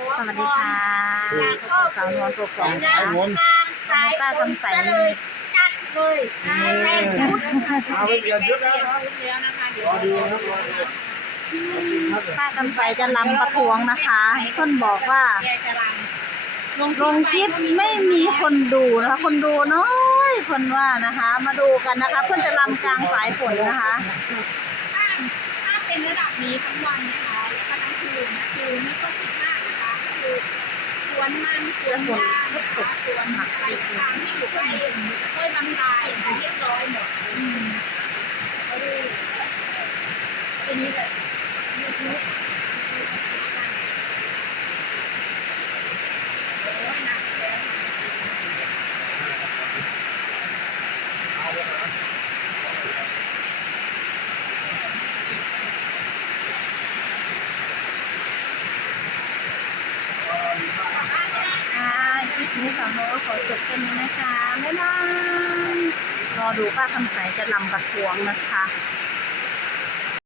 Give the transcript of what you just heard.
สวัสดีค่ะสาวนวลตัวกลองสายวนสายป้าคำใสเลยจัดเลยแต่งชุดเอาไปเปลี่ยนชุดแล้วนะแล้วนะคะเดี๋ยวรอดูครับป้าคำใสจะลำประท้วงนะคะเพื่อนบอกว่าลงคลิปไม่มีคนดูนะคะ คนดูน้อยคนว่านะคะ มาดูกันนะคะ เพื่อนจะลำกลางสายฝนนะคะ ถ้าถ้าเป็นระดับนี้ทั้งวันนะคะแล้วก็ทั้งคืนนะคือไม่ต้องคิดมากนะคะคือ นมันควนยางนะคะสวนอะไรตามที่อยู่ใกล้ต้นบางรายเรียบร้อยหมดอืมเอาดูทีนี้แบบยูทูบโอ้ยหนักแล้ว ค่ะคลิป นี้สาวโน้ตขอจบแค่นี้นะคะ บ๊ายบาย รอดูป้าคำใสจะลำประท้วงนะคะ